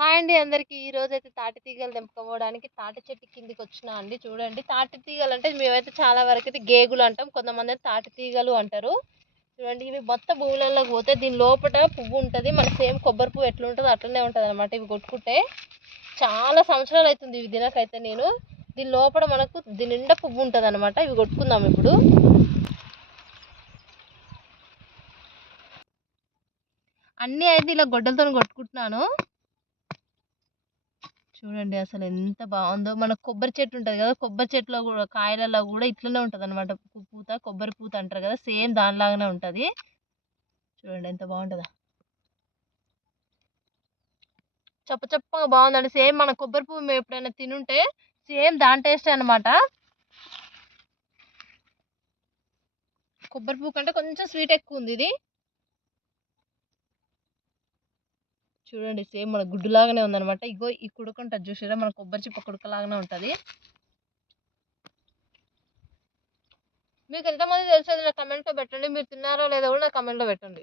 Hi అండి అందరికి. ఈ రోజు అయితే తాటి తీగలు తెంపుకోవడానికి తాటి చెట్టు కిందికి వచ్చినా అండి. చూడండి, తాటి తీగలు అంటే మేమైతే చాలా వరకు అయితే గేగులు అంటాం, కొంతమంది అయితే తాటి తీగలు అంటారు. చూడండి, ఇవి మొత్తం భూములలోకి పోతే దీని లోపల పువ్వు ఉంటుంది. మన సేమ్ కొబ్బరి పువ్వు ఎట్లా ఉంటుందో అట్లనే ఉంటుంది అనమాట. ఇవి కొట్టుకుంటే చాలా సంవత్సరాలు అవుతుంది ఇవి తినకైతే. నేను దీని లోపల మనకు దీని నిండా పువ్వు ఉంటుంది అనమాట. ఇవి కొట్టుకుందాం ఇప్పుడు. అన్నీ అయితే ఇలా గొడ్డలతో కొట్టుకుంటున్నాను. చూడండి అసలు ఎంత బాగుందో. మన కొబ్బరి చెట్టు ఉంటుంది కదా, కొబ్బరి చెట్టులో కూడా కాయలలో కూడా ఇట్లనే ఉంటుంది అనమాట. పూత, కొబ్బరి పూత అంటారు కదా, సేమ్ దానిలాగానే ఉంటుంది. చూడండి ఎంత బాగుంటుందో. చప్ప చప్పగా బాగుందండి. సేమ్ మన కొబ్బరి పువ్వు మేము ఎప్పుడైనా తినుంటే సేమ్ దాని టేస్ట్ అనమాట. కొబ్బరి పువ్వు కంటే కొంచెం స్వీట్ ఎక్కువ ఉంది ఇది. చూడండి, సేమ్ మన గుడ్డు లాగానే ఉందనమాట. ఇగో ఈ కుడుక ఉంటుంది చూసారా, మన కొబ్బరి చిప్ప కుడుక లాగానే ఉంటుంది. మీకు ఎంతమంది తెలిసేది నా కమెంట్లో పెట్టండి. మీరు తిన్నారో లేదో కూడా నా కమెంట్లో పెట్టండి.